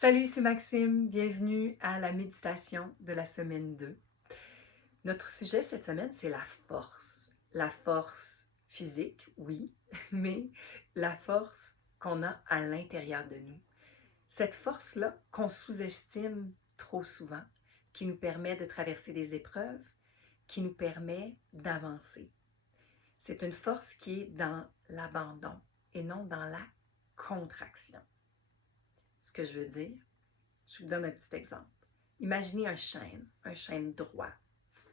Salut, c'est Maxime. Bienvenue à la méditation de la semaine 2. Notre sujet cette semaine, c'est la force. La force physique, oui, mais la force qu'on a à l'intérieur de nous. Cette force-là qu'on sous-estime trop souvent, qui nous permet de traverser des épreuves, qui nous permet d'avancer. C'est une force qui est dans l'abandon et non dans la contraction. Ce que je veux dire, je vous donne un petit exemple. Imaginez un chêne droit,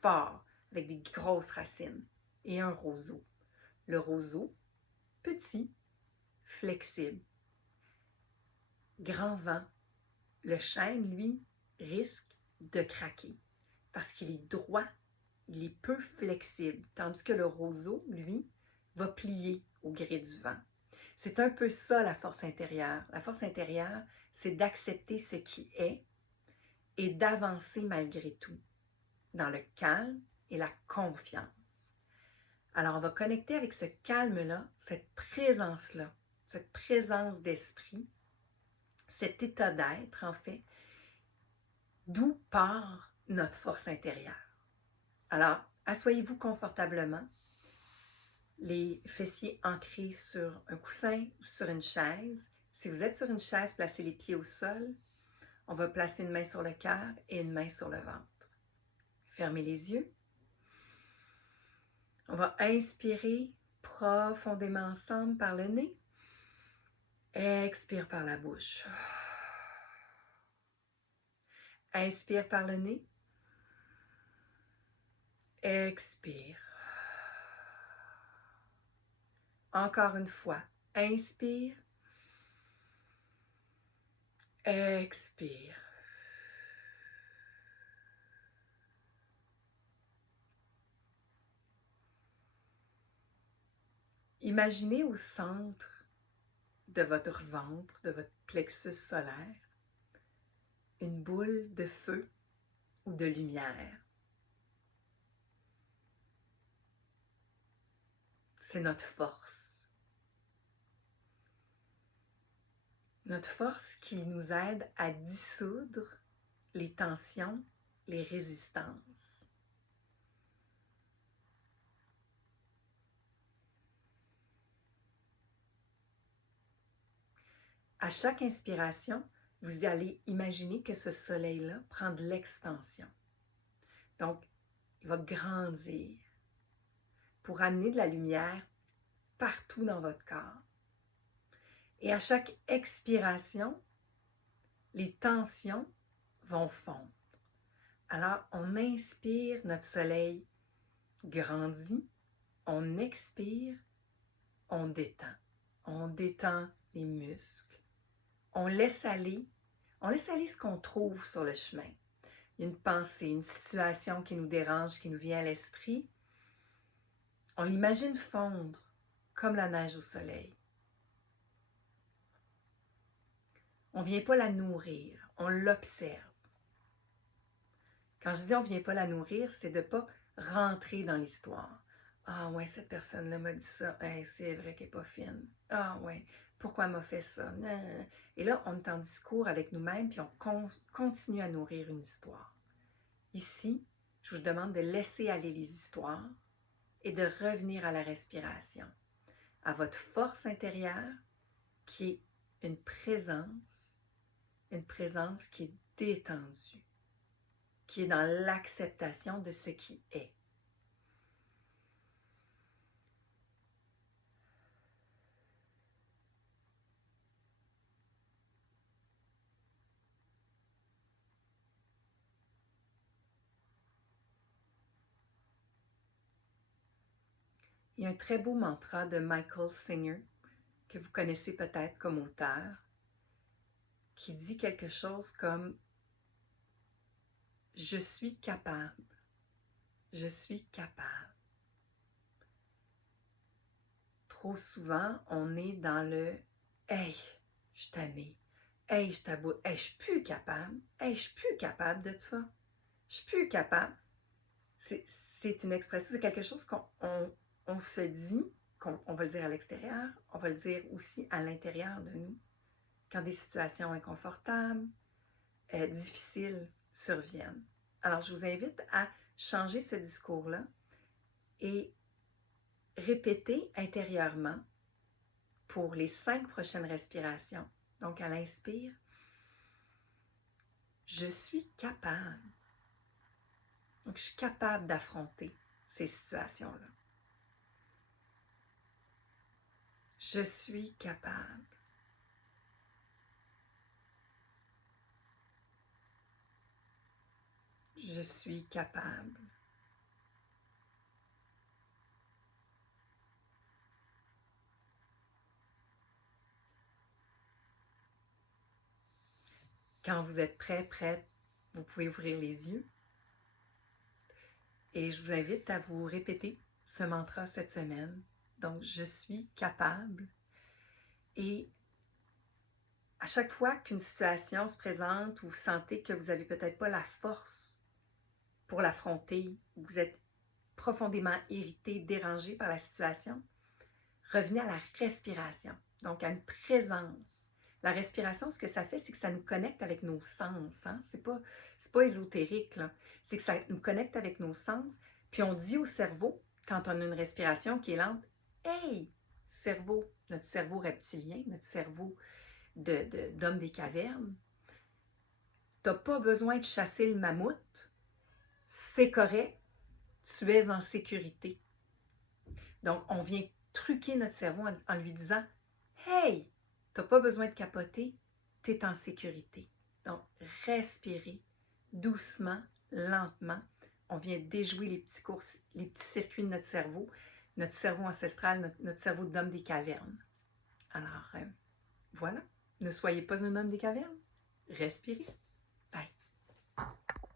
fort, avec des grosses racines, et un roseau. Le roseau, petit, flexible. Grand vent, le chêne, lui, risque de craquer parce qu'il est droit, il est peu flexible, tandis que le roseau, lui, va plier au gré du vent. C'est un peu ça la force intérieure. La force intérieure, c'est d'accepter ce qui est et d'avancer malgré tout, dans le calme et la confiance. Alors, on va connecter avec ce calme-là, cette présence d'esprit, cet état d'être, en fait, d'où part notre force intérieure. Alors, asseyez-vous confortablement, les fessiers ancrés sur un coussin ou sur une chaise. Si vous êtes sur une chaise, placez les pieds au sol. On va placer une main sur le cœur et une main sur le ventre. Fermez les yeux. On va inspirer profondément ensemble par le nez. Expire par la bouche. Inspire par le nez. Expire. Encore une fois. Inspire. Expire. Imaginez au centre de votre ventre, de votre plexus solaire, une boule de feu ou de lumière. C'est notre force. Notre force qui nous aide à dissoudre les tensions, les résistances. À chaque inspiration, vous allez imaginer que ce soleil-là prend de l'expansion. Donc, il va grandir pour amener de la lumière partout dans votre corps. Et à chaque expiration, les tensions vont fondre. Alors, on inspire, notre soleil grandit, on expire, on détend. On détend les muscles. On laisse aller ce qu'on trouve sur le chemin. Il y a une pensée, une situation qui nous dérange, qui nous vient à l'esprit. On l'imagine fondre comme la neige au soleil. On ne vient pas la nourrir, on l'observe. Quand je dis on ne vient pas la nourrir, c'est de ne pas rentrer dans l'histoire. Ah ouais, cette personne-là m'a dit ça. Hey, c'est vrai qu'elle n'est pas fine. Ah ouais, pourquoi elle m'a fait ça? Non. Et là, on est en discours avec nous-mêmes, puis on continue à nourrir une histoire. Ici, je vous demande de laisser aller les histoires et de revenir à la respiration, à votre force intérieure qui est une présence qui est détendue, qui est dans l'acceptation de ce qui est. Il y a un très beau mantra de Michael Singer, que vous connaissez peut-être comme auteur, qui dit quelque chose comme « Je suis capable, je suis capable ». Trop souvent, on est dans le « Hey, je suis tannée, hey, je t'aboute, hey, je suis plus capable, hey, je suis plus capable de ça, je suis plus capable ». C'est une expression, c'est quelque chose qu'on se dit, on va le dire à l'extérieur, on va le dire aussi à l'intérieur de nous. quand des situations inconfortables, difficiles surviennent. Alors, je vous invite à changer ce discours-là et répéter intérieurement pour les 5 prochaines respirations. Donc, à l'inspire, je suis capable. Donc, je suis capable d'affronter ces situations-là. Je suis capable. Je suis capable. Quand vous êtes prêt, prête, vous pouvez ouvrir les yeux. Et je vous invite à vous répéter ce mantra cette semaine. Donc, je suis capable. Et à chaque fois qu'une situation se présente, vous sentez que vous n'avez peut-être pas la force pour l'affronter, vous êtes profondément irrité, dérangé par la situation, revenez à la respiration, donc à une présence. La respiration, ce que ça fait, c'est que ça nous connecte avec nos sens. Hein? C'est pas ésotérique, là. C'est que ça nous connecte avec nos sens. Puis on dit au cerveau, quand on a une respiration qui est lente, « Hey, cerveau, notre cerveau reptilien, notre cerveau d'homme des cavernes, t'as pas besoin de chasser le mammouth, c'est correct, tu es en sécurité. » Donc, on vient truquer notre cerveau en lui disant « Hey, t'as pas besoin de capoter, t'es en sécurité. » Donc, respirez doucement, lentement. On vient déjouer les petits circuits de notre cerveau ancestral, notre cerveau d'homme des cavernes. Alors, voilà, ne soyez pas un homme des cavernes, respirez.